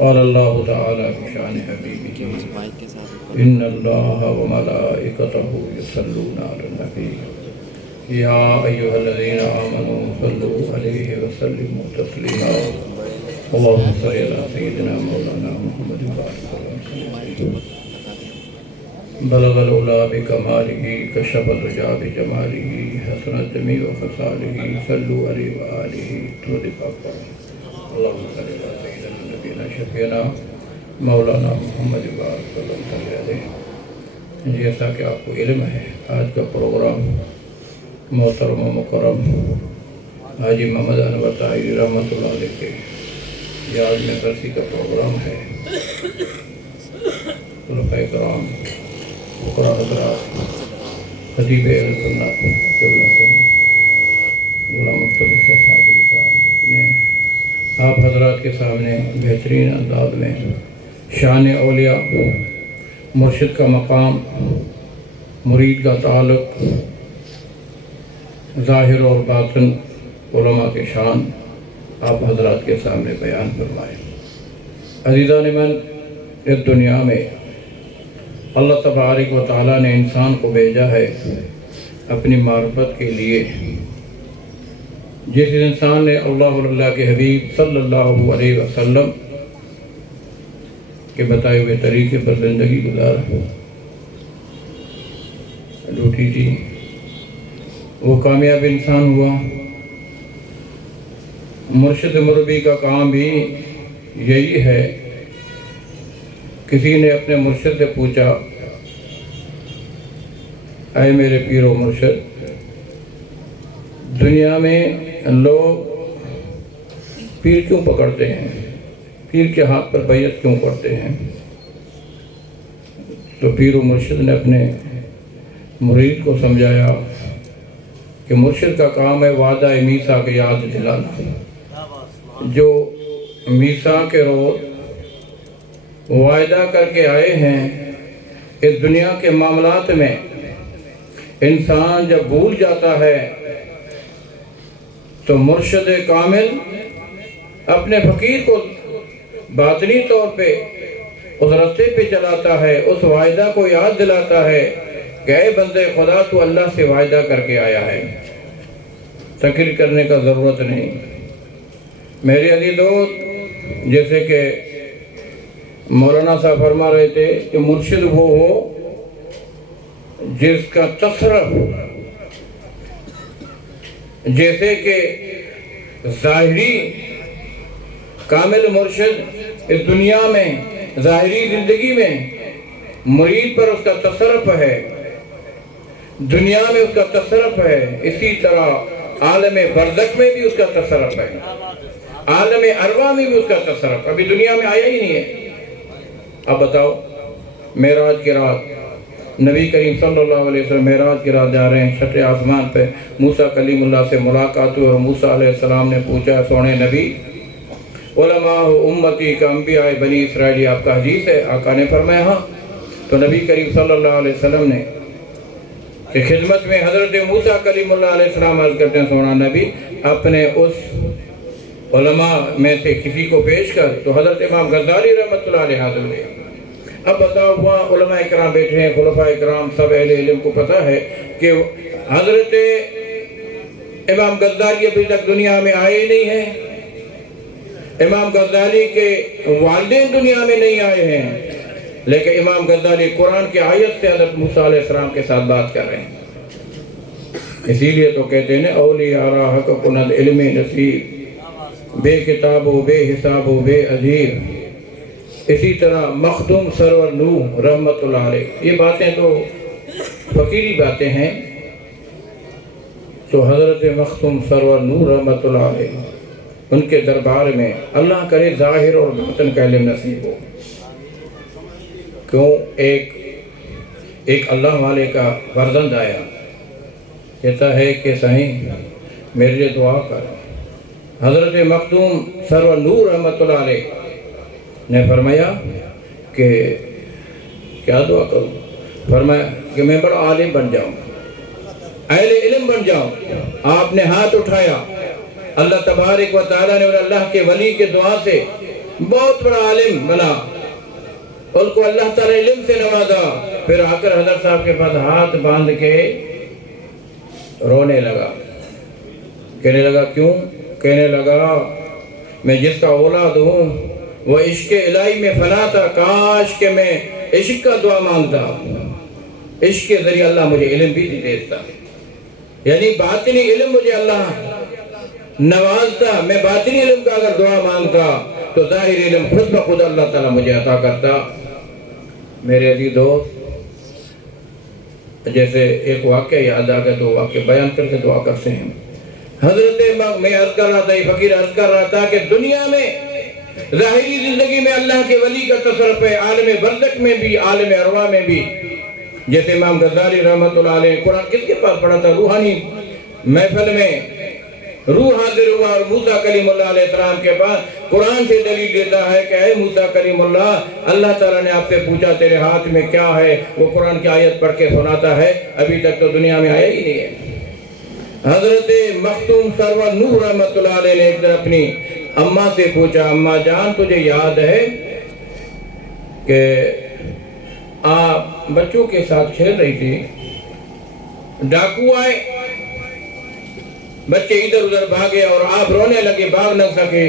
قال اللہ تعالی بشان حبیبہ ان اللہ وملائکتہ یصلون علی النبی یا ایھا الذین آمنوا صلوا علیہ وسلموا تسلیما اللہم صلی علی سیدنا مولانا محمد وسلم بلغ العلا بکمالہ کشف الرجا بجمالہ حسنت جمیع خصالہ صلوا علیہ وآلہ درود پاک پڑھیں اللہم صلی علی سیدنا نبینا شفیعنا مولانا محمد صلی اللہ علیہ وسلم۔ جیسا کہ آپ کو علم ہے آج کا پروگرام محترم و مکرم حاجی محمد انور طاہری رحمۃ اللہ علیہ کے یاد میں برسی کا پروگرام ہے۔ خلفائے کرام فقراء حضرات خطیب اہل سنت قبلہ غلام مرتضیٰ صاحب صاحب نے آپ حضرات کے سامنے بہترین انداز میں شان اولیاء، مرشد کا مقام، مرید کا تعلق، ظاہر اور باطن علماء کے شان آپ حضرات کے سامنے بیان فرمائے۔ عزیزان من، اس دنیا میں اللہ تبارک و تعالیٰ نے انسان کو بھیجا ہے اپنی معرفت کے لیے۔ جس انسان نے اللہ کے حبیب صلی اللہ علیہ وسلم کے بتائے ہوئے طریقے پر زندگی گزارا لوٹی تھی، وہ کامیاب انسان ہوا۔ مرشد مربی کا کام بھی یہی ہے۔ کسی نے اپنے مرشد سے پوچھا، اے میرے پیر و مرشد، دنیا میں لوگ پیر کیوں پکڑتے ہیں؟ پیر کے ہاتھ پر بیعت کیوں کرتے ہیں؟ تو پیر و مرشد نے اپنے مرید کو سمجھایا کہ مرشد کا کام ہے وعدہ میثاق کی یاد دلانا۔ جو میثاق کے روز وعدہ کر کے آئے ہیں، اس دنیا کے معاملات میں انسان جب بھول جاتا ہے تو مرشد کامل اپنے فقیر کو باطنی طور پہ اس راستے پہ چلاتا ہے، اس وعدہ کو یاد دلاتا ہے کہ اے بندے خدا تو اللہ سے وعدہ کر کے آیا ہے، تقریر کرنے کا ضرورت نہیں۔ میرے عزیز دوست، جیسے کہ مولانا صاحب فرما رہے تھے کہ مرشد وہ ہو جس کا تصرف، جیسے کہ ظاہری کامل مرشد اس دنیا میں ظاہری زندگی میں مرید پر اس کا تصرف ہے، دنیا میں اس کا تصرف ہے، اسی طرح عالم برزخ میں بھی اس کا تصرف ہے، عالم ارواح میں بھی اس کا تصرف ابھی دنیا میں آیا ہی نہیں ہے۔ اب بتاؤ، معراج کی رات نبی کریم صلی اللہ علیہ وسلم معراج کی رات جا رہے ہیں، چھٹے آسمان پہ موسیٰ کلیم اللہ سے ملاقات ہوئی اور موسیٰ علیہ السلام نے پوچھا، سونے نبی، علماء امتی کا انبیاء بنی اسرائیلی آپ کا حدیث ہے؟ آقا نے فرمایا ہاں۔ تو نبی کریم صلی اللہ علیہ وسلم نے کہ خدمت میں حضرت موسیٰ کلیم اللہ علیہ السلام عرض کرتے ہیں، سونا نبی اپنے اس علماء میں سے کسی کو پیش کر۔ تو حضرت امام غزالی رحمۃ اللہ علیہ حاضر ہوئے۔ اب بتاؤ، وہاں علماء اکرام بیٹھے ہیں، خلفاء اکرام سب اہل علم کو پتہ ہے کہ حضرت امام غزالی ابھی تک دنیا میں آئے ہی نہیں ہیں، امام غزالی کے والدین دنیا میں نہیں آئے ہیں، لیکن امام غزالی قرآن کی آیت سے حضرت موسیٰ علیہ السلام کے ساتھ بات کر رہے ہیں۔ اسی لیے تو کہتے ہیں اولیاء راہ کا کند علم نصیب، بے کتاب و بے حساب و بے عجیب۔ اسی طرح مخدوم سرور نوح رحمت اللہ علیہ، یہ باتیں تو فقیری باتیں ہیں۔ تو حضرت مخدوم سرور نوح رحمت اللہ علیہ، ان کے دربار میں اللہ کرے ظاہر اور باطن کا علم نصیب ہو۔ کیوں؟ ایک اللہ والے کا فرزند آیا، کہتا ہے کہ صحیح میرے لیے دعا کر۔ حضرت مخدوم سرور نور رحمت اللہ علیہ نے فرمایا کہ کیا دعا کروں؟ فرمایا کہ میں بڑا عالم بن جاؤں، اہل علم بن جاؤں۔ آپ نے ہاتھ اٹھایا، اللہ تبارک و تعالیٰ نے اور اللہ کے ولی کے دعا سے بہت بڑا عالم بنا، ان کو اللہ تعالیٰ علم سے نوازا، پھر آ کر حضرت صاحب کے پاس ہاتھ باندھ کے رونے لگا، کہنے لگا کیوں؟ کہنے لگا میں جس کا اولاد ہوں وہ عشق الہی میں فنا تھا، کاش کہ میں عشق کا دعا مانگتا، عشق کے ذریعے اللہ مجھے علم بھی دیتا، یعنی باطنی علم مجھے اللہ نوازتا، میں باطنی علم کا اگر دعا مانگتا تو ظاہر علم خود بخود اللہ تعالیٰ مجھے عطا کرتا۔ میرے عزیز دوست، جیسے ایک واقعہ یاد آ گیا تو واقعہ بیان کر کے دعا کرتے ہیں۔ حضرت میں عرض کر رہا تھا، یہ فقیر عرض کر رہا تھا کہ دنیا میں ظاہری زندگی میں اللہ کے ولی کا تصرف ہے، عالم برزخ میں بھی، عالم ارواح میں بھی۔ جیسے امام غزالی رحمۃ اللہ علیہ قرآن کس کے پاس پڑھا تھا؟ روحانی محفل میں روح حاضر ہوا اور موسیٰ کلیم اللہ علیہ السلام کے پاس قرآن سے دلیل دیتا ہے کہ اے موسیٰ کلیم اللہ تعالیٰ نے آپ سے پوچھا تیرے ہاتھ میں کیا ہے، وہ قرآن کی آیت پڑھ کے سناتا ہے، ابھی تک تو دنیا میں آیا ہی نہیں ہے۔ حضرت مختوم سرور نور رحمۃ اللہ علیہ نے ایک دن اپنی اماں سے پوچھا، اماں جان تجھے یاد ہے کہ آپ بچوں کے ساتھ کھیل رہی تھی، ڈاکو آئے، بچے ادھر ادھر بھاگے اور آپ رونے لگے، بھاگ نہ سکے،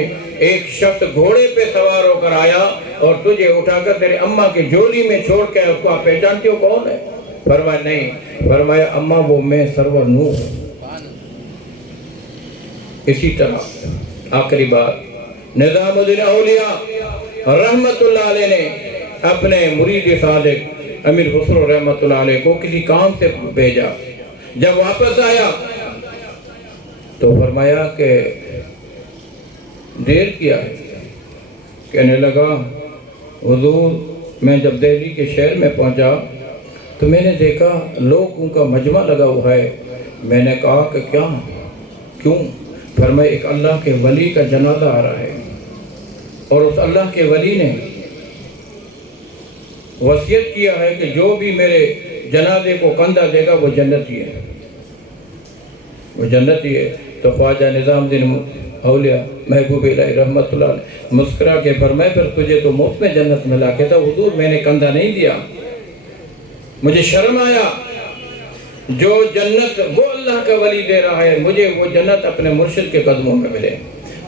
ایک شخص گھوڑے پہ سوار ہو کر آیا اور تجھے اٹھا کر تیرے اماں کی جولی میں چھوڑ کے اس کو آپ پہچانتے ہو کون ہے؟ فرمایا نہیں۔ فرمایا اماں وہ میں سرور نور ہوں۔ اسی طرح آخری بات، نظام الدین اولیاء رحمت اللہ علیہ نے اپنے مرید صادق امیر خسرو رحمت اللہ علیہ کو کسی کام سے بھیجا، جب واپس آیا تو فرمایا کہ دیر کیا ہے، کہنے لگا حضور میں جب دہلی کے شہر میں پہنچا تو میں نے دیکھا لوگوں کا مجمع لگا ہوا ہے، میں نے کہا کہ کیوں؟ فرمایا ایک اللہ کے ولی کا جنازہ آ رہا ہے اور اس اللہ کے ولی نے وصیت کیا ہے کہ جو بھی میرے جنازے کو کندھا دے گا وہ جنتی ہے، وہ جنتی ہے۔ تو خواجہ نظام الدین اولیاء محبوب الہی رحمت اللہ علیہ مسکرا کے فرمائے پھر تجھے تو مفت میں جنت ملا۔ کہتا حضور میں نے کندھا نہیں دیا، مجھے شرم آیا، جو جنت وہ اللہ کا ولی دے رہا ہے، مجھے وہ جنت اپنے مرشد کے قدموں میں ملے،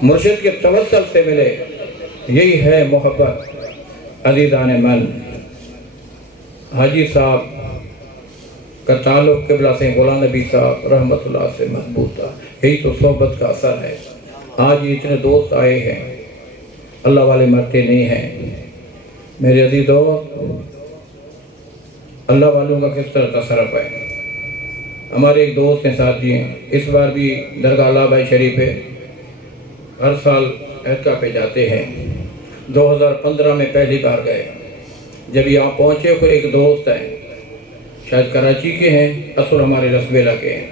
مرشد کے توسل سے ملے۔ یہی ہے محبت۔ عزیزان من، حاجی صاحب کا تعلق قبلہ سے غلام نبی صاحب رحمت اللہ سے مضبوط تھا، یہی تو صحبت کا اثر ہے۔ آج یہ اتنے دوست آئے ہیں، اللہ والے مرتے نہیں ہیں۔ میرے عزیز دوست، اللہ والوں کا کس طرح تصرف ہے۔ ہمارے ایک دوست ہیں، ساتھی ہیں، اس بار بھی درگاہ اللہ بھائی شریف پہ ہر سال اعتکاف پہ جاتے ہیں۔ 2015 میں پہلی بار گئے، جب یہاں پہنچے کوئی ایک دوست ہے، شاید کراچی کے ہیں، اصل ہمارے رسبیلا کے ہیں۔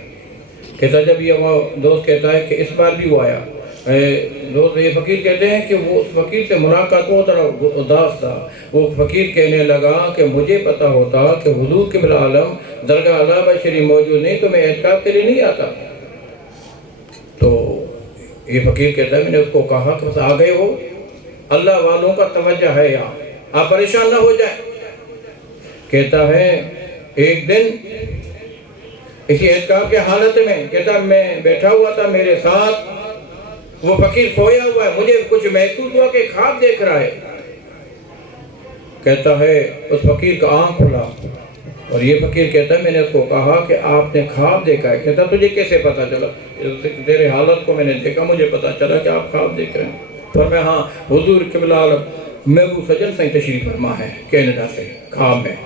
کہتا جب یہ وہ دوست کہتا ہے کہ اس بار بھی وہ آیا، دوست یہ فقیر کہتے ہیں کہ وہ اس فقیر سے ملاقات بہت اداس تھا۔ وہ فقیر کہنے لگا کہ مجھے پتا ہوتا کہ حضور قبلہ عالم درگاہ اللہ بھائی شریف موجود نہیں تو میں اعتکاف کے لیے نہیں آتا۔ تو یہ فقیر کہتا ہے میں نے اس کو کہا کہ بس آ گئے ہو، اللہ والوں کا توجہ ہے یہاں، آپ پریشان نہ ہو جائیں۔ کہتا ہے ایک دن اسی اعتکاف کے حالت میں، کہتا میں بیٹھا ہوا تھا، میرے ساتھ وہ فقیر سویا ہوا ہے، مجھے کچھ محسوس ہوا کہ خواب دیکھ رہا ہے۔ کہتا ہے اس فقیر کا آنکھ کھلا اور یہ فقیر کہتا ہے میں نے اس کو کہا کہ آپ نے خواب دیکھا ہے۔ کہتا تجھے کیسے پتا چلا؟ تیرے حالت کو میں نے دیکھا، مجھے پتا چلا کہ آپ خواب دیکھ رہے ہیں۔ فرمایا ہاں حضور قبلہ عالم محبوب سجن سے تشریف فرما ہے کینیڈا سے خواب میں۔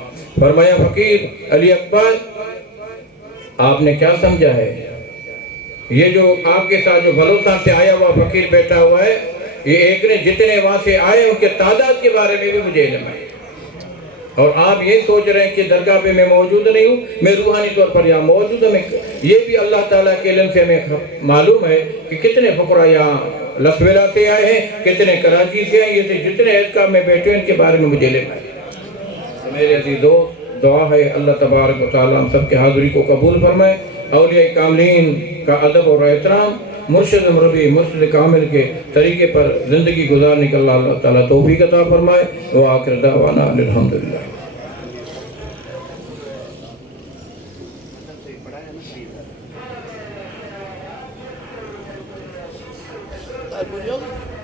فرمایا فقیر علی اکبر آپ نے کیا سمجھا ہے؟ یہ جو آپ کے ساتھ جو بلوچستان سے آیا ہوا فقیر بیٹھا ہوا ہے، یہ ایک نے جتنے وہاں سے آئے ان کے تعداد کے بارے میں بھی مجھے علم ہے، اور آپ یہ سوچ رہے ہیں کہ درگاہ پہ میں موجود نہیں ہوں، میں روحانی طور پر یہاں موجود ہوں۔ یہ بھی اللہ تعالیٰ کے علم سے ہمیں معلوم ہے کہ کتنے فقراء یہاں لسویلا سے آئے ہیں، کتنے کراچی سے آئے، یہ جتنے اعتکاف میں بیٹھے ہیں ان کے بارے میں مجھے علم ہے۔ میرے عزیزو، دعا ہے اللہ تبارک و تعالیٰ ہم سب کے حاضری کو قبول فرمائے، اولیاء کاملین کا ادب اور احترام مرشد مربی مرشد کامل کے طریقے پر زندگی گزارنے کا اللہ تعالیٰ توفیق عطا فرمائے. وآخر دعوانا الحمدللہ. Al Muñoz.